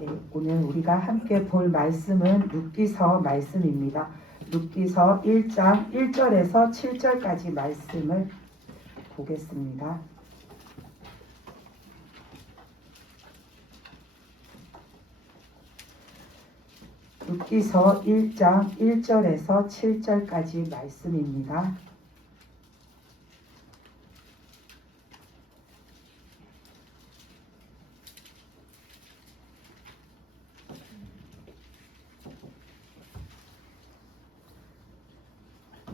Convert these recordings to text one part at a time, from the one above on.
네, 오늘 우리가 함께 볼 말씀은 룻기서 말씀입니다. 룻기서 1장 1절에서 7절까지 말씀을 보겠습니다. 룻기서 1장 1절에서 7절까지 말씀입니다.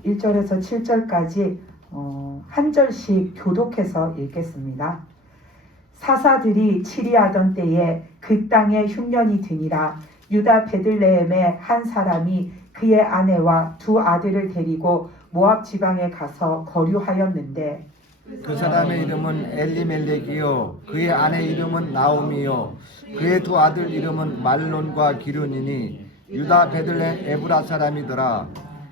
(1) 절에서 7절까지 한 절씩 교독해서 읽겠습니다. 사사들이 치리하던 때에 그 땅에 흉년이 드니라. 유다 베들레헴의 한 사람이 그의 아내와 두 아들을 데리고 모압 지방에 가서 거류하였는데 그 사람의 이름은 엘리멜렉이요 그의 아내 이름은 나오미요 그의 두 아들 이름은 말론과 기륜이니 유다 베들레헴 에브라 사람이더라.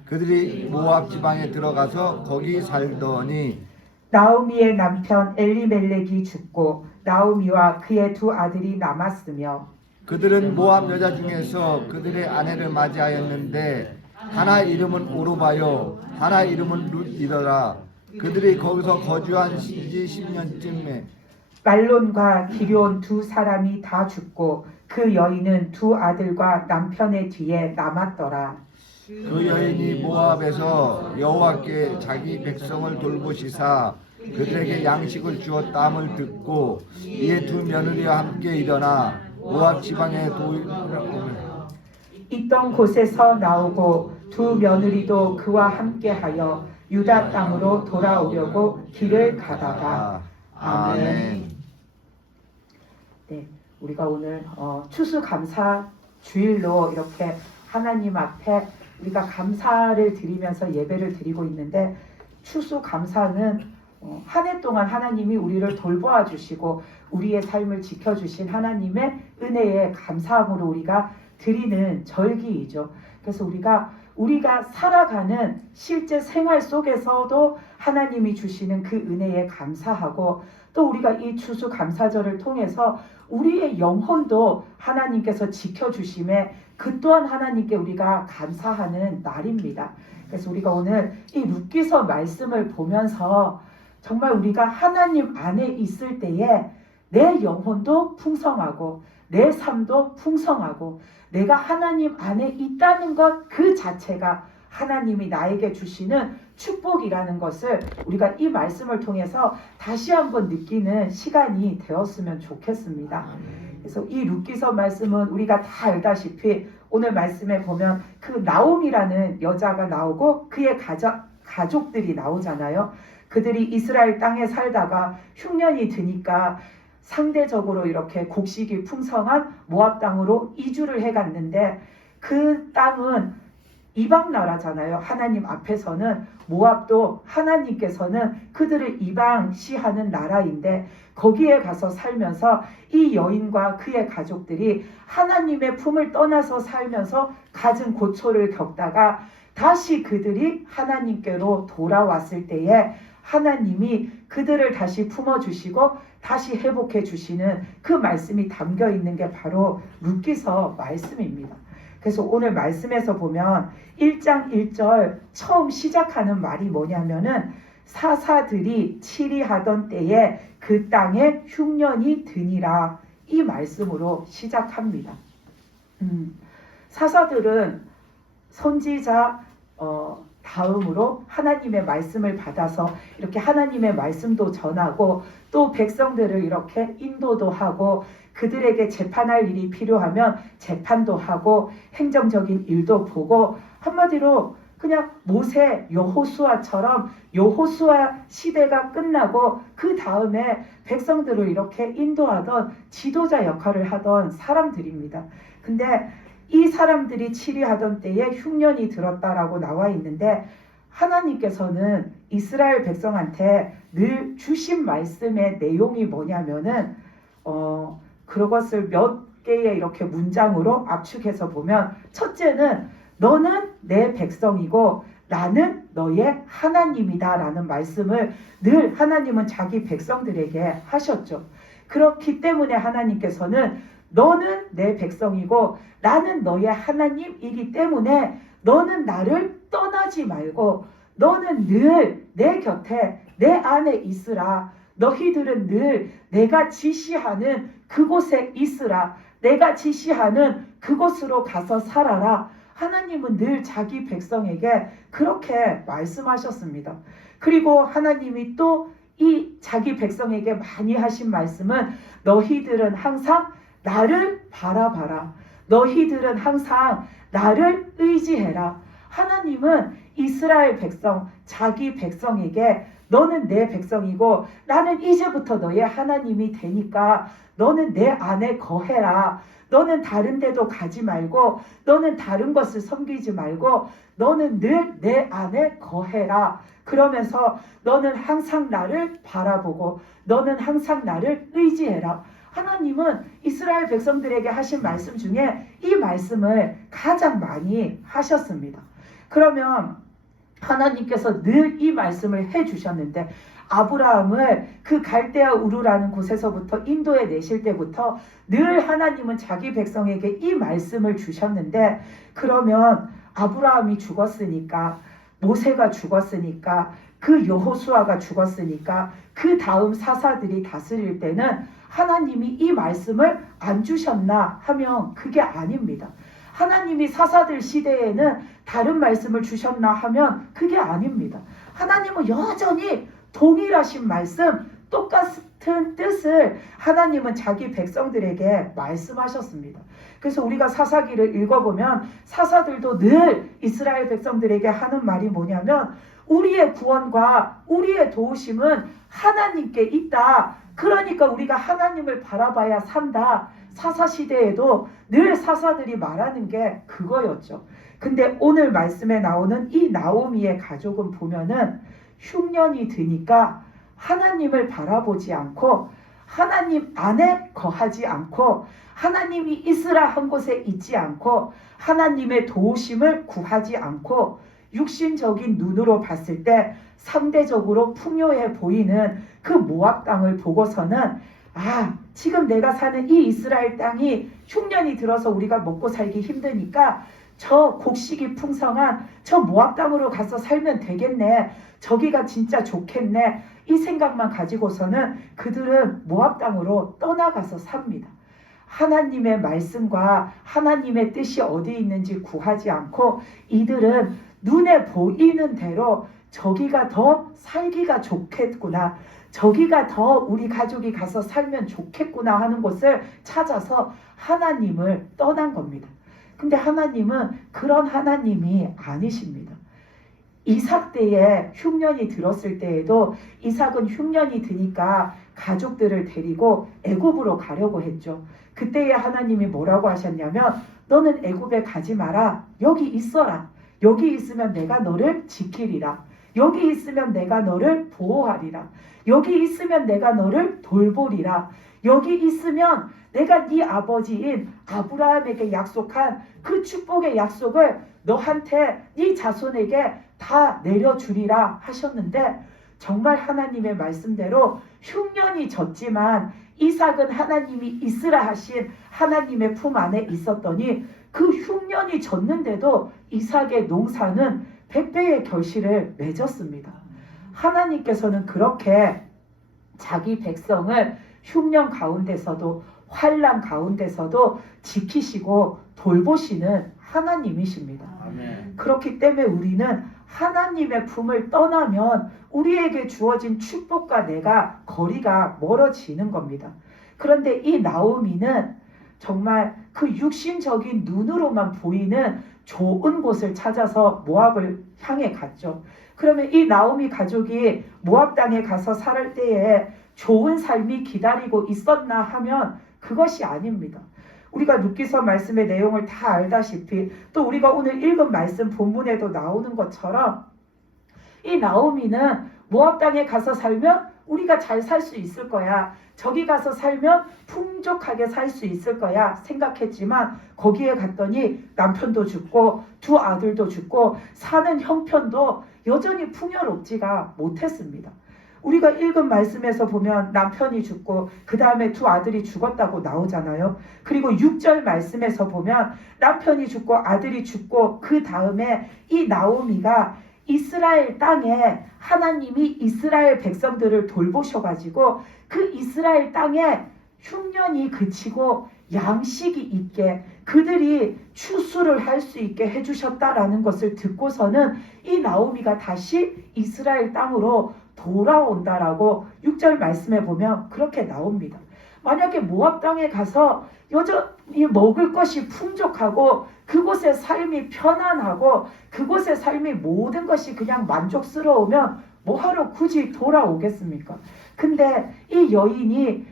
그들이 모압 지방에 들어가서 거기 살더니 나오미의 남편 엘리멜렉이 죽고 나오미와 그의 두 아들이 남았으며 그들은 모압 여자 중에서 그들의 아내를 맞이하였는데 하나 이름은 오르바요 하나 이름은 룻이더라. 그들이 거기서 거주한 지 10년쯤에 말론과 기럨 두 사람이 다 죽고 그 여인은 두 아들과 남편의 뒤에 남았더라. 그 여인이 모압에서 여호와께 자기 백성을 돌보시사 그들에게 양식을 주었다함을 듣고 이에 두 며느리와 함께 일어나 모압 지방에 있던 곳에서 나오고 두 며느리도 그와 함께하여 유다 땅으로 돌아오려고 길을 가다가 아멘. 네, 우리가 오늘 추수감사 주일로 이렇게 하나님 앞에 우리가 감사를 드리면서 예배를 드리고 있는데 추수감사는 한 해 동안 하나님이 우리를 돌보아 주시고 우리의 삶을 지켜주신 하나님의 은혜에 감사함으로 우리가 드리는 절기이죠. 그래서 우리가 살아가는 실제 생활 속에서도 하나님이 주시는 그 은혜에 감사하고 또 우리가 이 추수감사절을 통해서 우리의 영혼도 하나님께서 지켜주심에 그 또한 하나님께 우리가 감사하는 날입니다. 그래서 우리가 오늘 이 룻기서 말씀을 보면서 정말 우리가 하나님 안에 있을 때에 내 영혼도 풍성하고 내 삶도 풍성하고 내가 하나님 안에 있다는 것 그 자체가 하나님이 나에게 주시는 축복이라는 것을 우리가 이 말씀을 통해서 다시 한번 느끼는 시간이 되었으면 좋겠습니다. 그래서 이 룻기서 말씀은 우리가 다 알다시피 오늘 말씀에 보면 그 나옴이라는 여자가 나오고 그의 가족들이 나오잖아요. 그들이 이스라엘 땅에 살다가 흉년이 드니까 상대적으로 이렇게 곡식이 풍성한 모압 땅으로 이주를 해갔는데 그 땅은 이방 나라잖아요. 하나님 앞에서는 모압도 하나님께서는 그들을 이방시하는 나라인데 거기에 가서 살면서 이 여인과 그의 가족들이 하나님의 품을 떠나서 살면서 갖은 고초를 겪다가 다시 그들이 하나님께로 돌아왔을 때에 하나님이 그들을 다시 품어주시고 다시 회복해 주시는 그 말씀이 담겨 있는 게 바로 룻기서 말씀입니다. 그래서 오늘 말씀에서 보면 1장 1절 처음 시작하는 말이 뭐냐면은 사사들이 치리하던 때에 그 땅에 흉년이 드니라 이 말씀으로 시작합니다. 사사들은 선지자 다음으로 하나님의 말씀을 받아서 이렇게 하나님의 말씀도 전하고 또 백성들을 이렇게 인도도 하고 그들에게 재판할 일이 필요하면 재판도 하고 행정적인 일도 보고 한마디로 그냥 모세 여호수아처럼 여호수아 시대가 끝나고 그 다음에 백성들을 이렇게 인도하던 지도자 역할을 하던 사람들입니다. 근데 이 사람들이 치리하던 때에 흉년이 들었다라고 나와 있는데 하나님께서는 이스라엘 백성한테 늘 주신 말씀의 내용이 뭐냐면은 그것을 몇 개의 이렇게 문장으로 압축해서 보면 첫째는 너는 내 백성이고 나는 너의 하나님이다 라는 말씀을 늘 하나님은 자기 백성들에게 하셨죠. 그렇기 때문에 하나님께서는 너는 내 백성이고 나는 너의 하나님이기 때문에 너는 나를 떠나지 말고 너는 늘 내 곁에 내 안에 있으라. 너희들은 늘 내가 지시하는 그곳에 있으라. 내가 지시하는 그곳으로 가서 살아라. 하나님은 늘 자기 백성에게 그렇게 말씀하셨습니다. 그리고 하나님이 또 이 자기 백성에게 많이 하신 말씀은 너희들은 항상 나를 바라봐라. 너희들은 항상 나를 의지해라. 하나님은 이스라엘 백성, 자기 백성에게 너는 내 백성이고 나는 이제부터 너의 하나님이 되니까 너는 내 안에 거해라. 너는 다른 데도 가지 말고 너는 다른 것을 섬기지 말고 너는 늘 내 안에 거해라. 그러면서 너는 항상 나를 바라보고 너는 항상 나를 의지해라. 하나님은 이스라엘 백성들에게 하신 말씀 중에 이 말씀을 가장 많이 하셨습니다. 그러면 하나님께서 늘 이 말씀을 해주셨는데 아브라함을 그 갈대아 우르라는 곳에서부터 인도에 내실 때부터 늘 하나님은 자기 백성에게 이 말씀을 주셨는데 그러면 아브라함이 죽었으니까 모세가 죽었으니까 그 여호수아가 죽었으니까 그 다음 사사들이 다스릴 때는 하나님이 이 말씀을 안 주셨나 하면 그게 아닙니다. 하나님이 사사들 시대에는 다른 말씀을 주셨나 하면 그게 아닙니다. 하나님은 여전히 동일하신 말씀, 똑같은 뜻을 하나님은 자기 백성들에게 말씀하셨습니다. 그래서 우리가 사사기를 읽어보면 사사들도 늘 이스라엘 백성들에게 하는 말이 뭐냐면 우리의 구원과 우리의 도우심은 하나님께 있다. 그러니까 우리가 하나님을 바라봐야 산다. 사사시대에도 늘 사사들이 말하는 게 그거였죠. 근데 오늘 말씀에 나오는 이 나오미의 가족은 보면은 흉년이 드니까 하나님을 바라보지 않고 하나님 안에 거하지 않고 하나님이 있으라 한 곳에 있지 않고 하나님의 도우심을 구하지 않고 육신적인 눈으로 봤을 때 상대적으로 풍요해 보이는 그 모압 땅을 보고서는 지금 내가 사는 이 이스라엘 땅이 흉년이 들어서 우리가 먹고 살기 힘드니까 저 곡식이 풍성한 저 모압 땅으로 가서 살면 되겠네. 저기가 진짜 좋겠네. 이 생각만 가지고서는 그들은 모압 땅으로 떠나가서 삽니다. 하나님의 말씀과 하나님의 뜻이 어디 있는지 구하지 않고 이들은 눈에 보이는 대로 저기가 더 살기가 좋겠구나. 저기가 더 우리 가족이 가서 살면 좋겠구나 하는 곳을 찾아서 하나님을 떠난 겁니다. 근데 하나님은 그런 하나님이 아니십니다. 이삭 때에 흉년이 들었을 때에도 이삭은 흉년이 드니까 가족들을 데리고 애굽으로 가려고 했죠. 그때에 하나님이 뭐라고 하셨냐면 너는 애굽에 가지 마라. 여기 있어라. 여기 있으면 내가 너를 지키리라. 여기 있으면 내가 너를 보호하리라. 여기 있으면 내가 너를 돌보리라. 여기 있으면 내가 네 아버지인 아브라함에게 약속한 그 축복의 약속을 너한테 네 자손에게 다 내려주리라 하셨는데 정말 하나님의 말씀대로 흉년이 졌지만 이삭은 하나님이 있으라 하신 하나님의 품 안에 있었더니 그 흉년이 졌는데도 이삭의 농사는 100배의 결실을 맺었습니다. 하나님께서는 그렇게 자기 백성을 흉년 가운데서도 환난 가운데서도 지키시고 돌보시는 하나님이십니다. 아멘. 그렇기 때문에 우리는 하나님의 품을 떠나면 우리에게 주어진 축복과 내가 거리가 멀어지는 겁니다. 그런데 이 나오미는 정말 그 육신적인 눈으로만 보이는 좋은 곳을 찾아서 모압을 향해 갔죠. 그러면 이 나오미 가족이 모압 땅에 가서 살 때에 좋은 삶이 기다리고 있었나 하면 그것이 아닙니다. 우리가 룻기서 말씀의 내용을 다 알다시피 또 우리가 오늘 읽은 말씀 본문에도 나오는 것처럼 이 나오미는 모압 땅에 가서 살면 우리가 잘 살 수 있을 거야. 저기 가서 살면 풍족하게 살 수 있을 거야 생각했지만 거기에 갔더니 남편도 죽고 두 아들도 죽고 사는 형편도 여전히 풍요롭지가 못했습니다. 우리가 읽은 말씀에서 보면 남편이 죽고 그 다음에 두 아들이 죽었다고 나오잖아요. 그리고 6절 말씀에서 보면 남편이 죽고 아들이 죽고 그 다음에 이 나오미가 이스라엘 땅에 하나님이 이스라엘 백성들을 돌보셔가지고 그 이스라엘 땅에 흉년이 그치고 양식이 있게 그들이 추수를 할 수 있게 해주셨다라는 것을 듣고서는 이 나오미가 다시 이스라엘 땅으로 돌아온다라고 6절 말씀에 보면 그렇게 나옵니다. 만약에 모압 땅에 가서 여전히 먹을 것이 풍족하고 그곳의 삶이 편안하고 그곳의 삶이 모든 것이 그냥 만족스러우면 뭐하러 굳이 돌아오겠습니까? 근데 이 여인이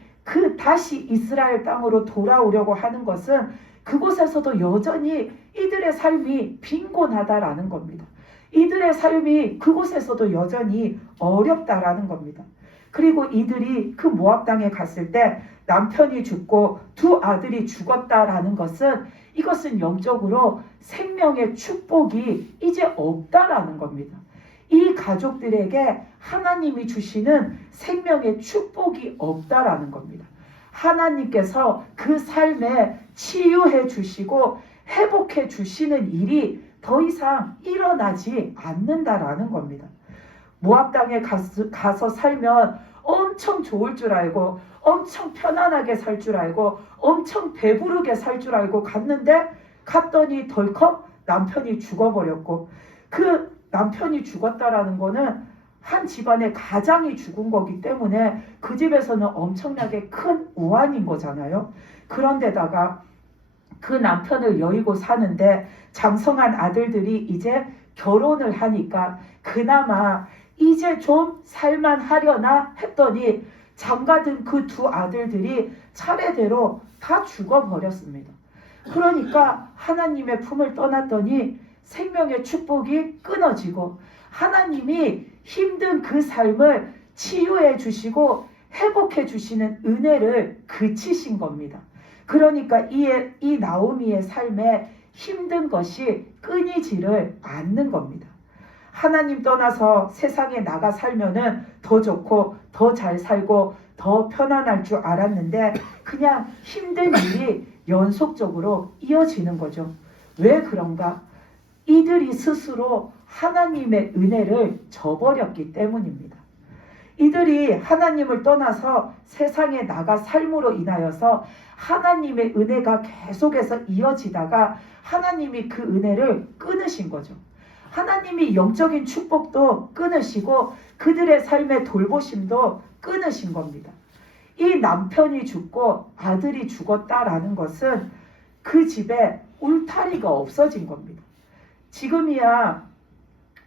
다시 이스라엘 땅으로 돌아오려고 하는 것은 그곳에서도 여전히 이들의 삶이 빈곤하다라는 겁니다. 이들의 삶이 그곳에서도 여전히 어렵다라는 겁니다. 그리고 이들이 그 모압 땅에 갔을 때 남편이 죽고 두 아들이 죽었다라는 것은 이것은 영적으로 생명의 축복이 이제 없다라는 겁니다. 이 가족들에게 하나님이 주시는 생명의 축복이 없다라는 겁니다. 하나님께서 그 삶에 치유해 주시고 회복해 주시는 일이 더 이상 일어나지 않는다라는 겁니다. 모압 땅에 가서 살면 엄청 좋을 줄 알고 엄청 편안하게 살 줄 알고 엄청 배부르게 살 줄 알고 갔더니 덜컥 남편이 죽어버렸고 그 남편이 죽었다라는 거는 한 집안의 가장이 죽은 거기 때문에 그 집에서는 엄청나게 큰 우환인 거잖아요. 그런데다가 그 남편을 여의고 사는데 장성한 아들들이 이제 결혼을 하니까 그나마 이제 좀 살만하려나 했더니 장가든 그 두 아들들이 차례대로 다 죽어버렸습니다. 그러니까 하나님의 품을 떠났더니 생명의 축복이 끊어지고 하나님이 힘든 그 삶을 치유해 주시고 회복해 주시는 은혜를 그치신 겁니다. 그러니까 이 나오미의 삶에 힘든 것이 끊이지를 않는 겁니다. 하나님 떠나서 세상에 나가 살면은 더 좋고 더 잘 살고 더 편안할 줄 알았는데 그냥 힘든 일이 연속적으로 이어지는 거죠. 왜 그런가? 이들이 스스로 하나님의 은혜를 저버렸기 때문입니다. 이들이 하나님을 떠나서 세상에 나가 삶으로 인하여서 하나님의 은혜가 계속해서 이어지다가 하나님이 그 은혜를 끊으신 거죠. 하나님이 영적인 축복도 끊으시고 그들의 삶의 돌보심도 끊으신 겁니다. 이 남편이 죽고 아들이 죽었다라는 것은 그 집에 울타리가 없어진 겁니다. 지금이야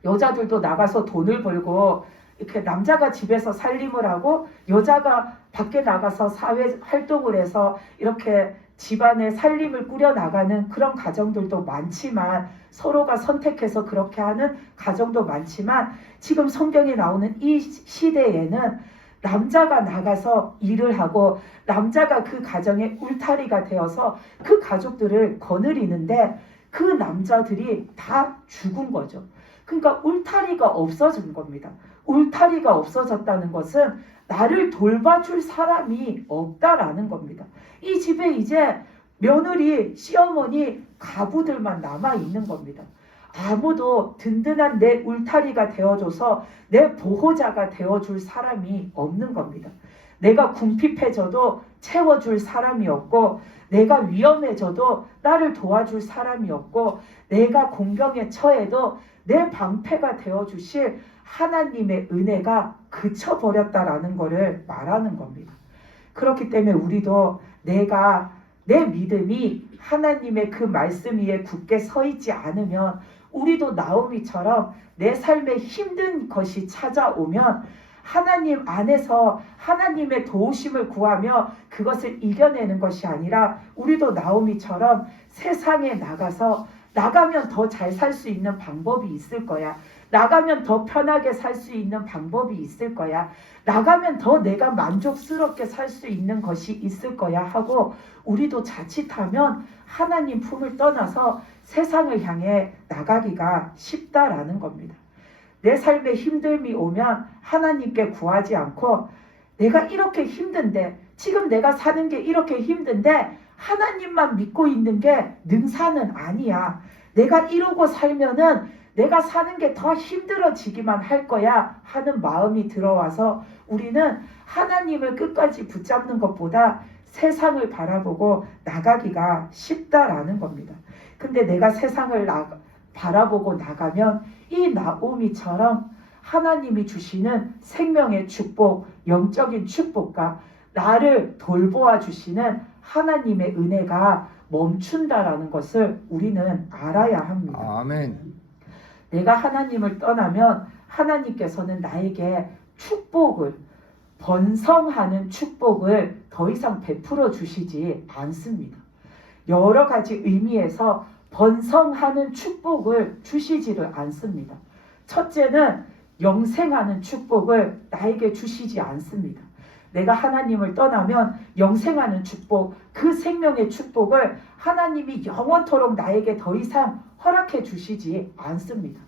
여자들도 나가서 돈을 벌고 이렇게 남자가 집에서 살림을 하고 여자가 밖에 나가서 사회 활동을 해서 이렇게 집안의 살림을 꾸려나가는 그런 가정들도 많지만 서로가 선택해서 그렇게 하는 가정도 많지만 지금 성경에 나오는 이 시대에는 남자가 나가서 일을 하고 남자가 그 가정의 울타리가 되어서 그 가족들을 거느리는데 그 남자들이 다 죽은 거죠. 그러니까 울타리가 없어진 겁니다. 울타리가 없어졌다는 것은 나를 돌봐줄 사람이 없다라는 겁니다. 이 집에 이제 며느리, 시어머니, 가부들만 남아있는 겁니다. 아무도 든든한 내 울타리가 되어줘서 내 보호자가 되어줄 사람이 없는 겁니다. 내가 궁핍해져도 채워줄 사람이 없고 내가 위험해져도 나를 도와줄 사람이 없고 내가 공경에 처해도 내 방패가 되어주실 하나님의 은혜가 그쳐버렸다라는 것을 말하는 겁니다. 그렇기 때문에 우리도 내 믿음이 하나님의 그 말씀 위에 굳게 서 있지 않으면 우리도 나오미처럼 내 삶에 힘든 것이 찾아오면 하나님 안에서 하나님의 도우심을 구하며 그것을 이겨내는 것이 아니라 우리도 나오미처럼 세상에 나가면 더 잘 살 수 있는 방법이 있을 거야. 나가면 더 편하게 살 수 있는 방법이 있을 거야. 나가면 더 내가 만족스럽게 살 수 있는 것이 있을 거야 하고 우리도 자칫하면 하나님 품을 떠나서 세상을 향해 나가기가 쉽다라는 겁니다. 내 삶에 힘듦이 오면 하나님께 구하지 않고 내가 이렇게 힘든데 지금 내가 사는 게 이렇게 힘든데 하나님만 믿고 있는 게 능사는 아니야. 내가 이러고 살면은 내가 사는 게 더 힘들어지기만 할 거야 하는 마음이 들어와서 우리는 하나님을 끝까지 붙잡는 것보다 세상을 바라보고 나가기가 쉽다라는 겁니다. 근데 내가 세상을 바라보고 나가면 이 나오미처럼 하나님이 주시는 생명의 축복, 영적인 축복과 나를 돌보아 주시는 하나님의 은혜가 멈춘다라는 것을 우리는 알아야 합니다. 아멘. 내가 하나님을 떠나면 하나님께서는 나에게 축복을, 번성하는 축복을 더 이상 베풀어 주시지 않습니다. 여러 가지 의미에서 번성하는 축복을 주시지를 않습니다. 첫째는 영생하는 축복을 나에게 주시지 않습니다. 내가 하나님을 떠나면 영생하는 축복, 그 생명의 축복을 하나님이 영원토록 나에게 더 이상 허락해 주시지 않습니다.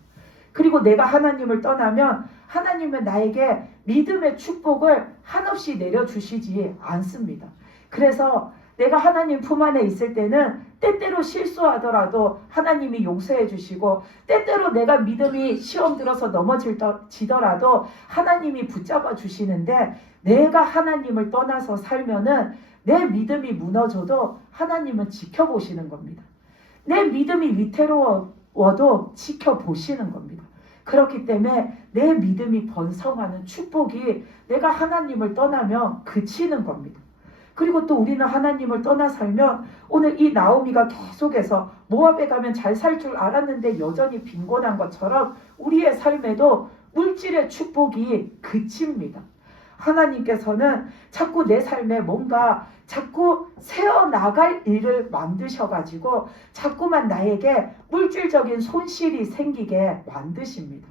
그리고 내가 하나님을 떠나면 하나님은 나에게 믿음의 축복을 한없이 내려주시지 않습니다. 그래서 내가 하나님 품 안에 있을 때는 때때로 실수하더라도 하나님이 용서해 주시고 때때로 내가 믿음이 시험 들어서 넘어지더라도 하나님이 붙잡아 주시는데 내가 하나님을 떠나서 살면은 내 믿음이 무너져도 하나님은 지켜보시는 겁니다. 내 믿음이 위태로워도 지켜보시는 겁니다. 그렇기 때문에 내 믿음이 번성하는 축복이 내가 하나님을 떠나면 그치는 겁니다. 그리고 또 우리는 하나님을 떠나 살면 오늘 이 나오미가 계속해서 모압에 가면 잘 살 줄 알았는데 여전히 빈곤한 것처럼 우리의 삶에도 물질의 축복이 그칩니다. 하나님께서는 자꾸 내 삶에 뭔가 자꾸 새어나갈 일을 만드셔가지고 자꾸만 나에게 물질적인 손실이 생기게 만드십니다.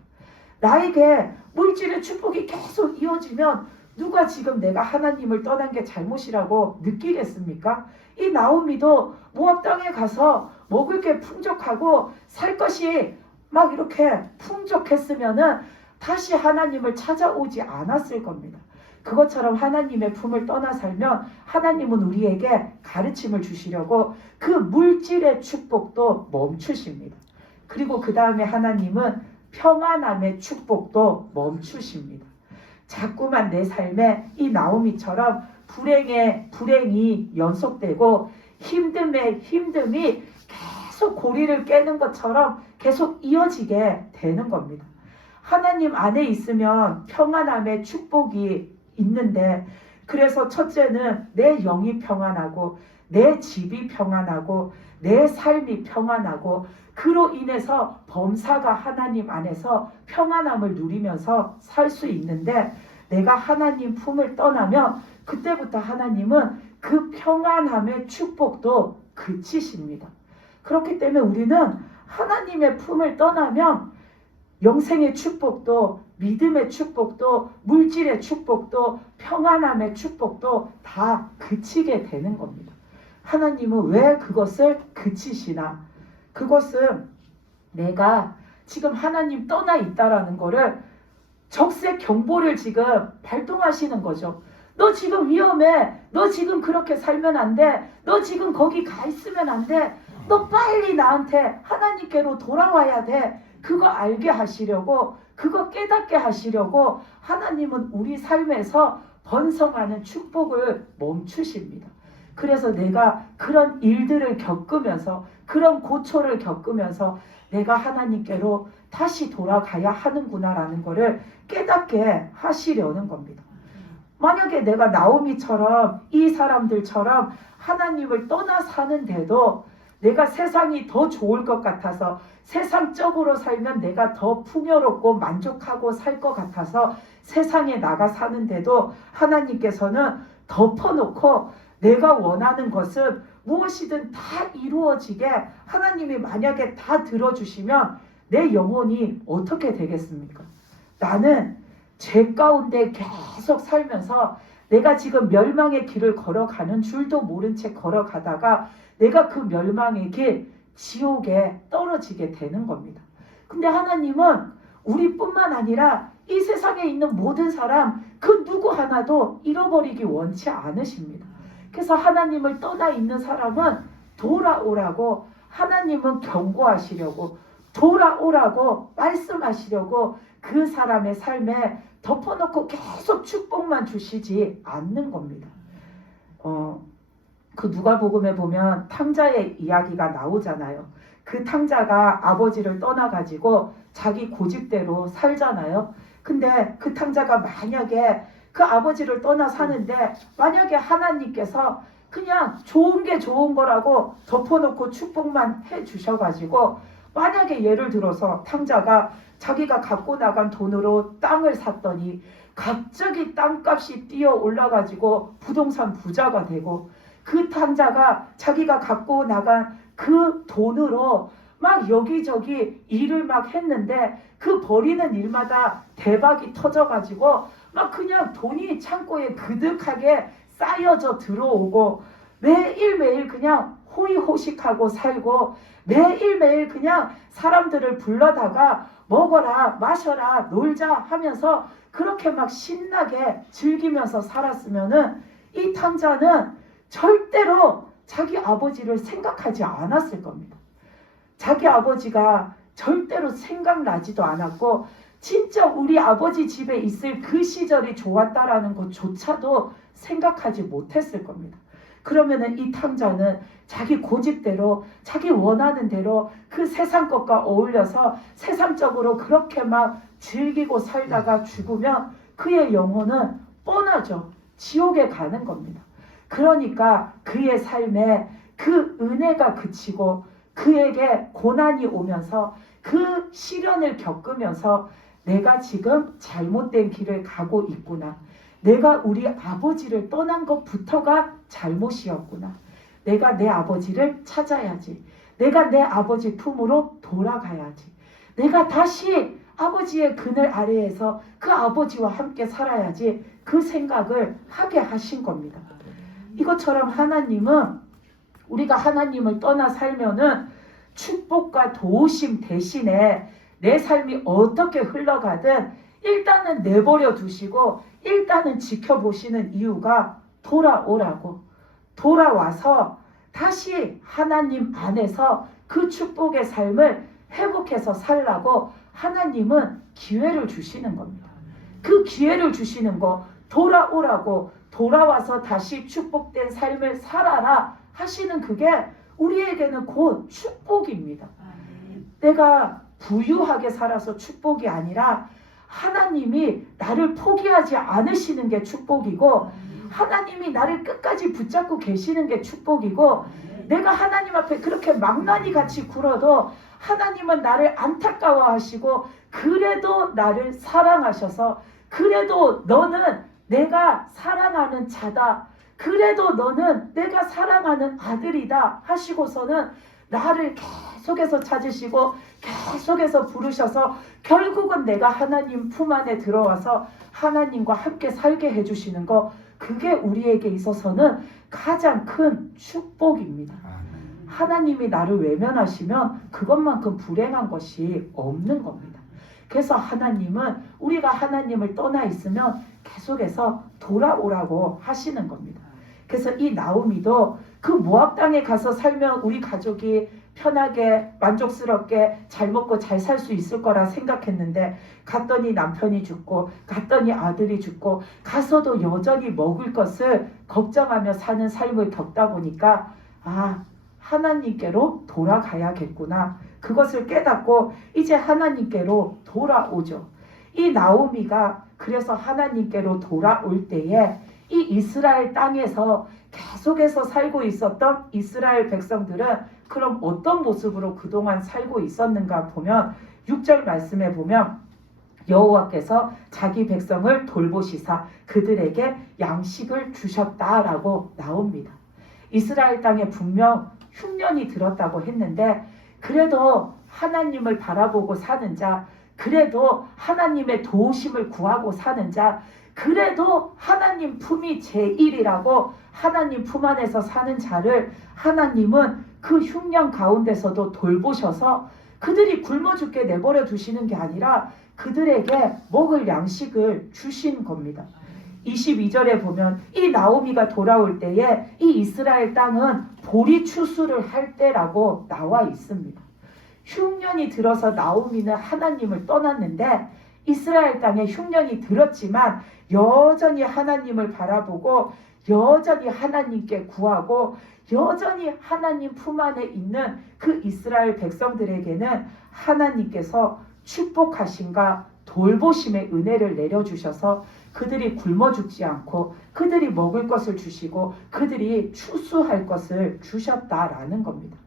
나에게 물질의 축복이 계속 이어지면 누가 지금 내가 하나님을 떠난 게 잘못이라고 느끼겠습니까? 이 나오미도 모압 땅에 가서 먹을 게 풍족하고 살 것이 막 이렇게 풍족했으면은 다시 하나님을 찾아오지 않았을 겁니다. 그것처럼 하나님의 품을 떠나 살면 하나님은 우리에게 가르침을 주시려고 그 물질의 축복도 멈추십니다. 그리고 그 다음에 하나님은 평안함의 축복도 멈추십니다. 자꾸만 내 삶에 이 나오미처럼 불행이 연속되고 힘듦에 힘듦이 계속 고리를 깨는 것처럼 계속 이어지게 되는 겁니다. 하나님 안에 있으면 평안함의 축복이 있는데 그래서 첫째는 내 영이 평안하고 내 집이 평안하고 내 삶이 평안하고 그로 인해서 범사가 하나님 안에서 평안함을 누리면서 살 수 있는데 내가 하나님 품을 떠나면 그때부터 하나님은 그 평안함의 축복도 그치십니다. 그렇기 때문에 우리는 하나님의 품을 떠나면 영생의 축복도 믿음의 축복도 물질의 축복도 평안함의 축복도 다 그치게 되는 겁니다. 하나님은 왜 그것을 그치시나? 그것은 내가 지금 하나님 떠나 있다라는 거를 적색 경보를 지금 발동하시는 거죠. 너 지금 위험해. 너 지금 그렇게 살면 안 돼. 너 지금 거기 가 있으면 안 돼. 너 빨리 나한테 하나님께로 돌아와야 돼. 그거 알게 하시려고 그거 깨닫게 하시려고 하나님은 우리 삶에서 번성하는 축복을 멈추십니다. 그래서 내가 그런 일들을 겪으면서 그런 고초를 겪으면서 내가 하나님께로 다시 돌아가야 하는구나라는 것을 깨닫게 하시려는 겁니다. 만약에 내가 나오미처럼 이 사람들처럼 하나님을 떠나 사는데도 내가 세상이 더 좋을 것 같아서 세상적으로 살면 내가 더 풍요롭고 만족하고 살 것 같아서 세상에 나가 사는데도 하나님께서는 덮어놓고 내가 원하는 것은 무엇이든 다 이루어지게 하나님이 만약에 다 들어주시면 내 영혼이 어떻게 되겠습니까? 나는 죄 가운데 계속 살면서 내가 지금 멸망의 길을 걸어가는 줄도 모른 채 걸어가다가 내가 그 멸망의 길 지옥에 떨어지게 되는 겁니다. 근데 하나님은 우리뿐만 아니라 이 세상에 있는 모든 사람 그 누구 하나도 잃어버리기 원치 않으십니다. 그래서 하나님을 떠나 있는 사람은 돌아오라고 하나님은 경고하시려고 돌아오라고 말씀하시려고 그 사람의 삶에 덮어놓고 계속 축복만 주시지 않는 겁니다. 그 누가복음에 보면 탕자의 이야기가 나오잖아요. 그 탕자가 아버지를 떠나가지고 자기 고집대로 살잖아요. 근데 그 탕자가 만약에 그 아버지를 떠나 사는데 만약에 하나님께서 그냥 좋은 게 좋은 거라고 덮어놓고 축복만 해 주셔가지고 만약에 예를 들어서 탕자가 자기가 갖고 나간 돈으로 땅을 샀더니 갑자기 땅값이 뛰어 올라가지고 부동산 부자가 되고 그 탕자가 자기가 갖고 나간 그 돈으로 막 여기저기 일을 막 했는데 그 버리는 일마다 대박이 터져가지고 막 그냥 돈이 창고에 그득하게 쌓여져 들어오고 매일매일 그냥 호의호식하고 살고 매일매일 그냥 사람들을 불러다가 먹어라 마셔라 놀자 하면서 그렇게 막 신나게 즐기면서 살았으면은 이 탕자는 절대로 자기 아버지를 생각하지 않았을 겁니다. 자기 아버지가 절대로 생각나지도 않았고 진짜 우리 아버지 집에 있을 그 시절이 좋았다라는 것조차도 생각하지 못했을 겁니다. 그러면은 이 탕자는 자기 고집대로 자기 원하는 대로 그 세상 것과 어울려서 세상적으로 그렇게 막 즐기고 살다가 죽으면 그의 영혼은 뻔하죠. 지옥에 가는 겁니다. 그러니까 그의 삶에 그 은혜가 그치고 그에게 고난이 오면서 그 시련을 겪으면서 내가 지금 잘못된 길을 가고 있구나. 내가 우리 아버지를 떠난 것부터가 잘못이었구나. 내가 내 아버지를 찾아야지. 내가 내 아버지 품으로 돌아가야지. 내가 다시 아버지의 그늘 아래에서 그 아버지와 함께 살아야지. 그 생각을 하게 하신 겁니다. 이것처럼 하나님은 우리가 하나님을 떠나 살면은 축복과 도우심 대신에 내 삶이 어떻게 흘러가든 일단은 내버려 두시고 일단은 지켜보시는 이유가 돌아오라고 돌아와서 다시 하나님 안에서 그 축복의 삶을 회복해서 살라고 하나님은 기회를 주시는 겁니다. 그 기회를 주시는 거 돌아오라고 돌아와서 다시 축복된 삶을 살아라 하시는 그게 우리에게는 곧 축복입니다. 내가 부유하게 살아서 축복이 아니라 하나님이 나를 포기하지 않으시는 게 축복이고 하나님이 나를 끝까지 붙잡고 계시는 게 축복이고 내가 하나님 앞에 그렇게 망나니 같이 굴어도 하나님은 나를 안타까워하시고 그래도 나를 사랑하셔서 그래도 너는 내가 사랑하는 자다. 그래도 너는 내가 사랑하는 아들이다 하시고서는 나를 계속해서 찾으시고 계속해서 부르셔서 결국은 내가 하나님 품 안에 들어와서 하나님과 함께 살게 해주시는 거 그게 우리에게 있어서는 가장 큰 축복입니다. 하나님이 나를 외면하시면 그것만큼 불행한 것이 없는 겁니다. 그래서 하나님은 우리가 하나님을 떠나 있으면 계속해서 돌아오라고 하시는 겁니다. 그래서 이 나오미도 그 모압 땅에 가서 살면 우리 가족이 편하게 만족스럽게 잘 먹고 잘 살 수 있을 거라 생각했는데 갔더니 남편이 죽고 갔더니 아들이 죽고 가서도 여전히 먹을 것을 걱정하며 사는 삶을 겪다 보니까 하나님께로 돌아가야겠구나. 그것을 깨닫고 이제 하나님께로 돌아오죠. 이 나오미가 그래서 하나님께로 돌아올 때에 이 이스라엘 땅에서 계속해서 살고 있었던 이스라엘 백성들은 그럼 어떤 모습으로 그동안 살고 있었는가 보면 6절 말씀에 보면 여호와께서 자기 백성을 돌보시사 그들에게 양식을 주셨다라고 나옵니다. 이스라엘 땅에 분명 흉년이 들었다고 했는데 그래도 하나님을 바라보고 사는 자, 그래도 하나님의 도우심을 구하고 사는 자, 그래도 하나님 품이 제1이라고 하나님 품 안에서 사는 자를 하나님은 그 흉년 가운데서도 돌보셔서 그들이 굶어 죽게 내버려 두시는 게 아니라 그들에게 먹을 양식을 주신 겁니다. 22절에 보면 이 나오미가 돌아올 때에 이 이스라엘 땅은 보리 추수를 할 때라고 나와 있습니다. 흉년이 들어서 나오미는 하나님을 떠났는데 이스라엘 땅에 흉년이 들었지만 여전히 하나님을 바라보고 여전히 하나님께 구하고 여전히 하나님 품 안에 있는 그 이스라엘 백성들에게는 하나님께서 축복하심과 돌보심의 은혜를 내려주셔서 그들이 굶어 죽지 않고 그들이 먹을 것을 주시고 그들이 추수할 것을 주셨다라는 겁니다.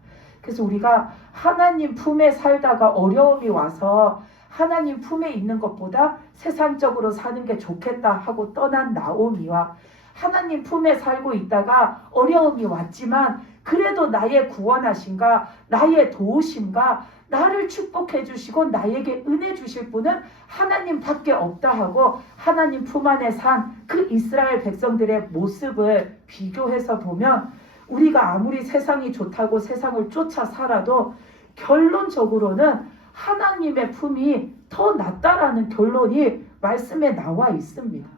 그래서 우리가 하나님 품에 살다가 어려움이 와서 하나님 품에 있는 것보다 세상적으로 사는 게 좋겠다 하고 떠난 나오미와 하나님 품에 살고 있다가 어려움이 왔지만 그래도 나의 구원하심과 나의 도우심과 나를 축복해 주시고 나에게 은혜 주실 분은 하나님밖에 없다 하고 하나님 품 안에 산 그 이스라엘 백성들의 모습을 비교해서 보면 우리가 아무리 세상이 좋다고 세상을 쫓아 살아도 결론적으로는 하나님의 품이 더 낫다라는 결론이 말씀에 나와 있습니다.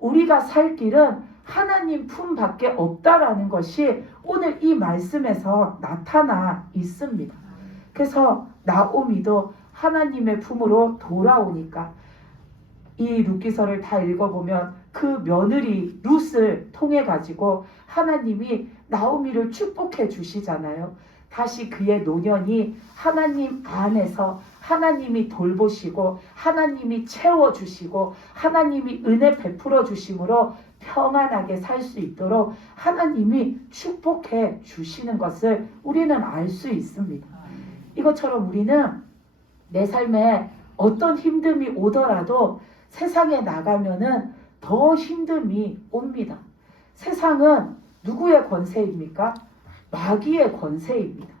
우리가 살 길은 하나님 품밖에 없다라는 것이 오늘 이 말씀에서 나타나 있습니다. 그래서 나오미도 하나님의 품으로 돌아오니까 이 룻기서를 다 읽어보면 그 며느리 룻을 통해 가지고 하나님이 나오미를 축복해 주시잖아요. 다시 그의 노년이 하나님 안에서 하나님이 돌보시고 하나님이 채워주시고 하나님이 은혜 베풀어 주심으로 평안하게 살 수 있도록 하나님이 축복해 주시는 것을 우리는 알 수 있습니다. 이것처럼 우리는 내 삶에 어떤 힘듦이 오더라도 세상에 나가면은 더 힘듦이 옵니다. 세상은 누구의 권세입니까? 마귀의 권세입니다.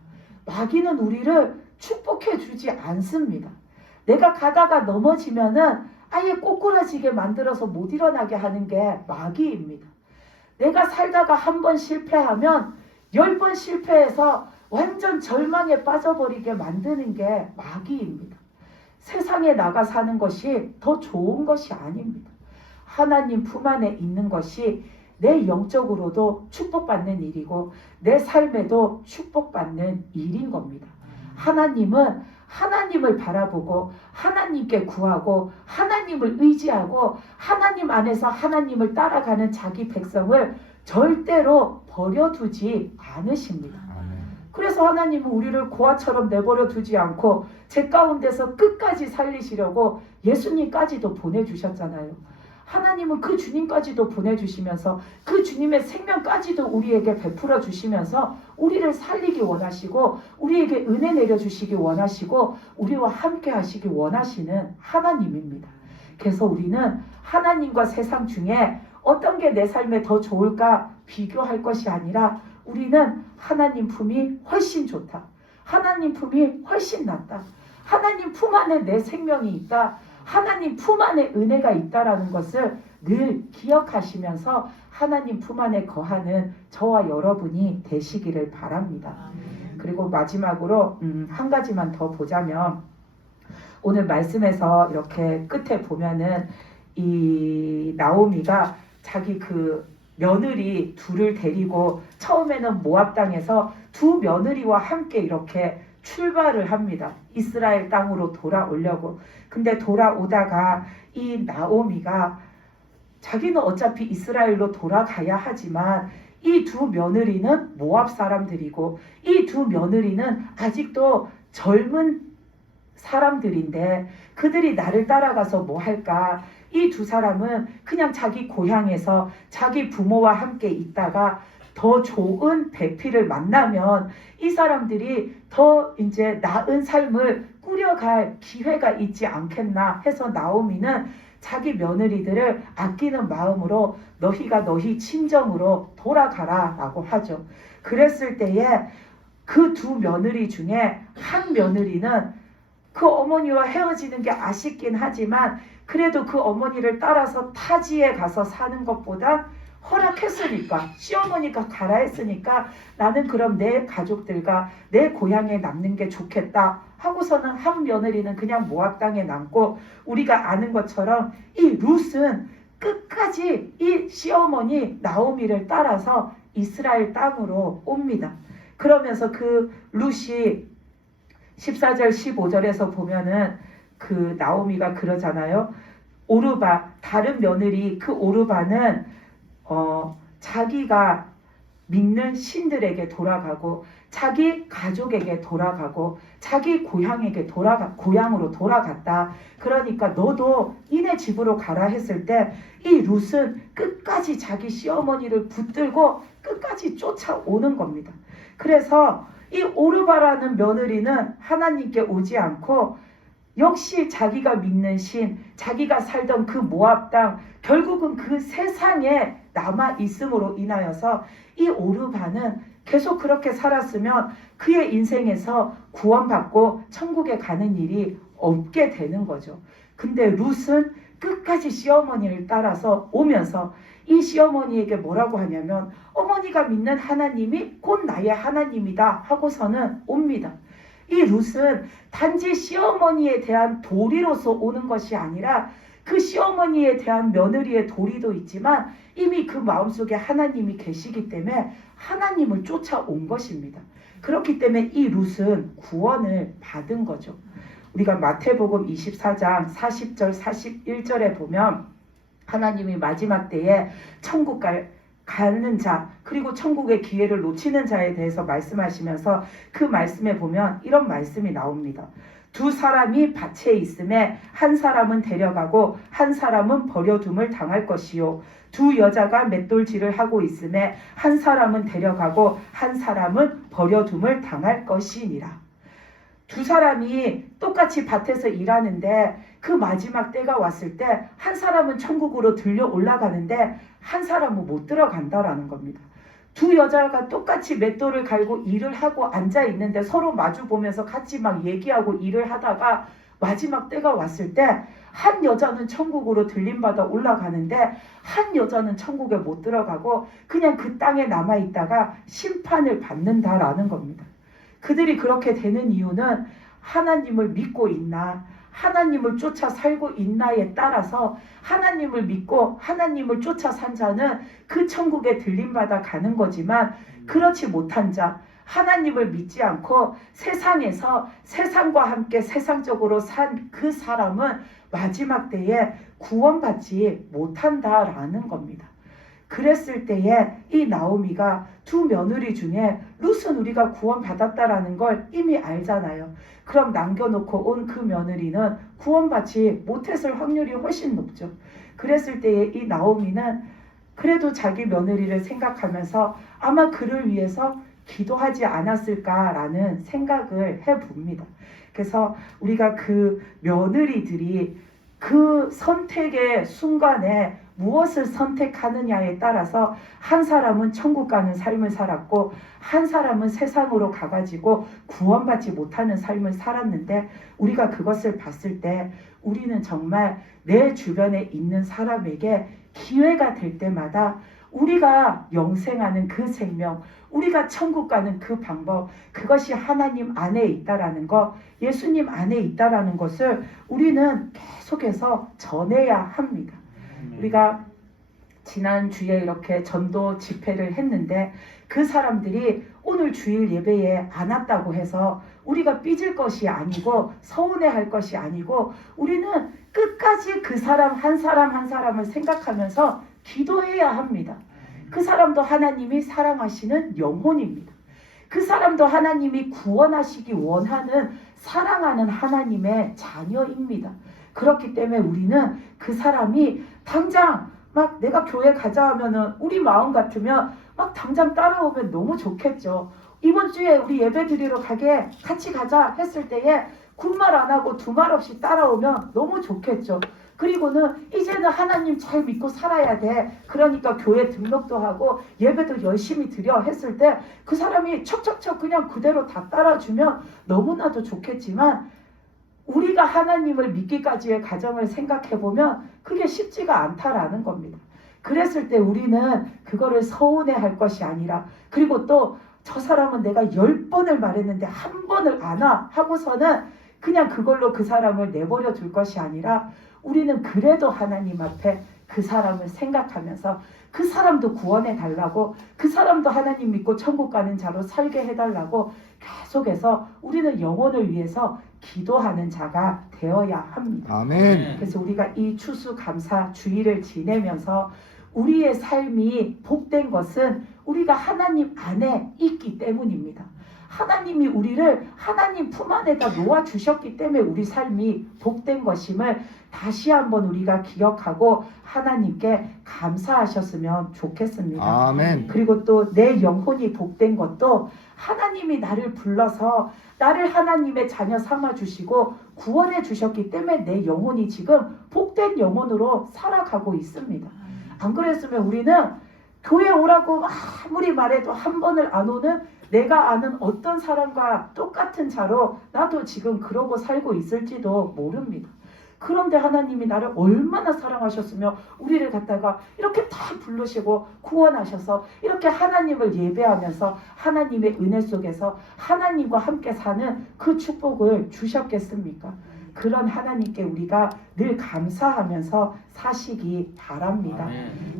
마귀는 우리를 축복해 주지 않습니다. 내가 가다가 넘어지면은 아예 꼬꾸라지게 만들어서 못 일어나게 하는 게 마귀입니다. 내가 살다가 한 번 실패하면 10번 실패해서 완전 절망에 빠져버리게 만드는 게 마귀입니다. 세상에 나가 사는 것이 더 좋은 것이 아닙니다. 하나님 품 안에 있는 것이 내 영적으로도 축복받는 일이고 내 삶에도 축복받는 일인 겁니다. 하나님은 하나님을 바라보고 하나님께 구하고 하나님을 의지하고 하나님 안에서 하나님을 따라가는 자기 백성을 절대로 버려두지 않으십니다. 그래서 하나님은 우리를 고아처럼 내버려 두지 않고 제 가운데서 끝까지 살리시려고 예수님까지도 보내주셨잖아요. 하나님은 그 주님까지도 보내주시면서 그 주님의 생명까지도 우리에게 베풀어 주시면서 우리를 살리기 원하시고 우리에게 은혜 내려주시기 원하시고 우리와 함께 하시기 원하시는 하나님입니다. 그래서 우리는 하나님과 세상 중에 어떤 게 내 삶에 더 좋을까 비교할 것이 아니라 우리는 하나님 품이 훨씬 좋다. 하나님 품이 훨씬 낫다. 하나님 품 안에 내 생명이 있다. 하나님 품 안에 은혜가 있다라는 것을 늘 기억하시면서 하나님 품 안에 거하는 저와 여러분이 되시기를 바랍니다. 그리고 마지막으로 한 가지만 더 보자면 오늘 말씀에서 이렇게 끝에 보면은 이 나오미가 자기 그 며느리 둘을 데리고 처음에는 모압 땅에서 두 며느리와 함께 이렇게 출발을 합니다. 이스라엘 땅으로 돌아오려고. 근데 돌아오다가 이 나오미가 자기는 어차피 이스라엘로 돌아가야 하지만 이 두 며느리는 모압 사람들이고 이 두 며느리는 아직도 젊은 사람들인데 그들이 나를 따라가서 뭐 할까? 이 두 사람은 그냥 자기 고향에서 자기 부모와 함께 있다가 더 좋은 배필을 만나면 이 사람들이 더 이제 나은 삶을 꾸려갈 기회가 있지 않겠나 해서 나오미는 자기 며느리들을 아끼는 마음으로 너희가 너희 친정으로 돌아가라 라고 하죠. 그랬을 때에 그 두 며느리 중에 한 며느리는 그 어머니와 헤어지는 게 아쉽긴 하지만 그래도 그 어머니를 따라서 타지에 가서 사는 것보다 허락했으니까, 시어머니가 가라 했으니까 나는 그럼 내 가족들과 내 고향에 남는 게 좋겠다 하고서는 한 며느리는 그냥 모압 땅에 남고, 우리가 아는 것처럼 이 룻은 끝까지 이 시어머니 나오미를 따라서 이스라엘 땅으로 옵니다. 그러면서 그 룻이 14절 15절에서 보면은 그 나오미가 그러잖아요. 오르바, 다른 며느리 그 오르바는 자기가 믿는 신들에게 돌아가고 자기 가족에게 돌아가고 자기 고향으로 돌아갔다. 그러니까 너도 니네 집으로 가라 했을 때 이 룻은 끝까지 자기 시어머니를 붙들고 끝까지 쫓아오는 겁니다. 그래서 이 오르바라는 며느리는 하나님께 오지 않고 역시 자기가 믿는 신, 자기가 살던 그 모압 땅, 결국은 그 세상에 남아 있음으로 인하여서 이 오르바는 계속 그렇게 살았으면 그의 인생에서 구원받고 천국에 가는 일이 없게 되는 거죠. 근데 룻은 끝까지 시어머니를 따라서 오면서 이 시어머니에게 뭐라고 하냐면 어머니가 믿는 하나님이 곧 나의 하나님이다 하고서는 옵니다. 이 룻은 단지 시어머니에 대한 도리로서 오는 것이 아니라 그 시어머니에 대한 며느리의 도리도 있지만 이미 그 마음속에 하나님이 계시기 때문에 하나님을 쫓아온 것입니다. 그렇기 때문에 이 룻은 구원을 받은 거죠. 우리가 마태복음 24장 40절 41절에 보면 하나님이 마지막 때에 천국 가는 자, 그리고 천국의 기회를 놓치는 자에 대해서 말씀하시면서 그 말씀에 보면 이런 말씀이 나옵니다. 두 사람이 밭에 있음에 한 사람은 데려가고 한 사람은 버려둠을 당할 것이요. 두 여자가 맷돌질을 하고 있음에 한 사람은 데려가고 한 사람은 버려둠을 당할 것이니라. 두 사람이 똑같이 밭에서 일하는데 그 마지막 때가 왔을 때 한 사람은 천국으로 들려 올라가는데 한 사람은 못 들어간다라는 겁니다. 두 여자가 똑같이 맷돌을 갈고 일을 하고 앉아 있는데 서로 마주 보면서 같이 막 얘기하고 일을 하다가 마지막 때가 왔을 때 한 여자는 천국으로 들림받아 올라가는데 한 여자는 천국에 못 들어가고 그냥 그 땅에 남아 있다가 심판을 받는다라는 겁니다. 그들이 그렇게 되는 이유는 하나님을 믿고 있나, 하나님을 쫓아 살고 있나에 따라서 하나님을 믿고 하나님을 쫓아 산 자는 그 천국에 들림받아 가는 거지만 그렇지 못한 자, 하나님을 믿지 않고 세상에서 세상과 함께 세상적으로 산 그 사람은 마지막 때에 구원받지 못한다라는 겁니다. 그랬을 때에 이 나오미가 두 며느리 중에 룻은 우리가 구원받았다라는 걸 이미 알잖아요. 그럼 남겨놓고 온 그 며느리는 구원받지 못했을 확률이 훨씬 높죠. 그랬을 때에 이 나오미는 그래도 자기 며느리를 생각하면서 아마 그를 위해서 기도하지 않았을까라는 생각을 해봅니다. 그래서 우리가 그 며느리들이 그 선택의 순간에 무엇을 선택하느냐에 따라서 한 사람은 천국 가는 삶을 살았고 한 사람은 세상으로 가가지고 구원받지 못하는 삶을 살았는데 우리가 그것을 봤을 때 우리는 정말 내 주변에 있는 사람에게 기회가 될 때마다 우리가 영생하는 그 생명, 우리가 천국 가는 그 방법, 그것이 하나님 안에 있다라는 것, 예수님 안에 있다라는 것을 우리는 계속해서 전해야 합니다. 우리가 지난주에 이렇게 전도 집회를 했는데 그 사람들이 오늘 주일 예배에 안 왔다고 해서 우리가 삐질 것이 아니고 서운해할 것이 아니고 우리는 끝까지 그 사람 한 사람을 생각하면서 기도해야 합니다. 그 사람도 하나님이 사랑하시는 영혼입니다. 그 사람도 하나님이 구원하시기 원하는 사랑하는 하나님의 자녀입니다. 그렇기 때문에 우리는 그 사람이 당장 막 내가 교회 가자 하면은 우리 마음 같으면 막 당장 따라오면 너무 좋겠죠. 이번 주에 우리 예배 드리러 가게 같이 가자 했을 때에 군말 안 하고 두말 없이 따라오면 너무 좋겠죠. 그리고는 이제는 하나님 잘 믿고 살아야 돼. 그러니까 교회 등록도 하고 예배도 열심히 드려 했을 때 그 사람이 척척척 그냥 그대로 다 따라주면 너무나도 좋겠지만 우리가 하나님을 믿기까지의 과정을 생각해보면 그게 쉽지가 않다라는 겁니다. 그랬을 때 우리는 그거를 서운해할 것이 아니라, 그리고 또 저 사람은 내가 10번을 말했는데 한 번을 안 와 하고서는 그냥 그걸로 그 사람을 내버려 둘 것이 아니라, 우리는 그래도 하나님 앞에 그 사람을 생각하면서 그 사람도 구원해 달라고, 그 사람도 하나님 믿고 천국 가는 자로 살게 해달라고 계속해서 우리는 영혼을 위해서 기도하는 자가 되어야 합니다. 아멘. 그래서 우리가 이 추수감사 주일을 지내면서 우리의 삶이 복된 것은 우리가 하나님 안에 있기 때문입니다. 하나님이 우리를 하나님 품 안에다 놓아 주셨기 때문에 우리 삶이 복된 것임을 다시 한번 우리가 기억하고 하나님께 감사하셨으면 좋겠습니다. 아멘. 그리고 또 내 영혼이 복된 것도 하나님이 나를 불러서 나를 하나님의 자녀 삼아 주시고 구원해 주셨기 때문에 내 영혼이 지금 복된 영혼으로 살아가고 있습니다. 안 그랬으면 우리는 교회 오라고 아무리 말해도 한 번을 안 오는 내가 아는 어떤 사람과 똑같은 자로 나도 지금 그러고 살고 있을지도 모릅니다. 그런데 하나님이 나를 얼마나 사랑하셨으며 우리를 갖다가 이렇게 다 부르시고 구원하셔서 이렇게 하나님을 예배하면서 하나님의 은혜 속에서 하나님과 함께 사는 그 축복을 주셨겠습니까? 그런 하나님께 우리가 늘 감사하면서 사시기 바랍니다.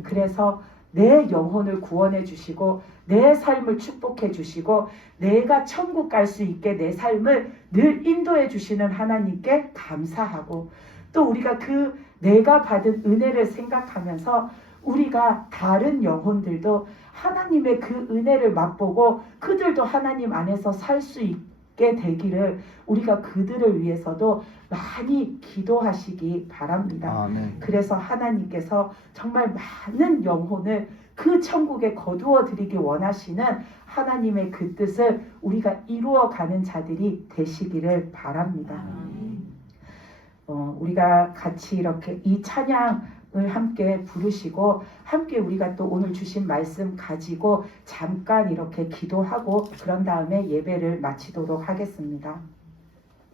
그래서 내 영혼을 구원해 주시고 내 삶을 축복해 주시고 내가 천국 갈 수 있게 내 삶을 늘 인도해 주시는 하나님께 감사하고, 또 우리가 그 내가 받은 은혜를 생각하면서 우리가 다른 영혼들도 하나님의 그 은혜를 맛보고 그들도 하나님 안에서 살 수 있게 되기를 우리가 그들을 위해서도 많이 기도하시기 바랍니다. 아멘. 그래서 하나님께서 정말 많은 영혼을 그 천국에 거두어 드리기 원하시는 하나님의 그 뜻을 우리가 이루어가는 자들이 되시기를 바랍니다. 우리가 같이 이렇게 이 찬양을 함께 부르시고 함께 우리가 또 오늘 주신 말씀 가지고 잠깐 이렇게 기도하고 그런 다음에 예배를 마치도록 하겠습니다.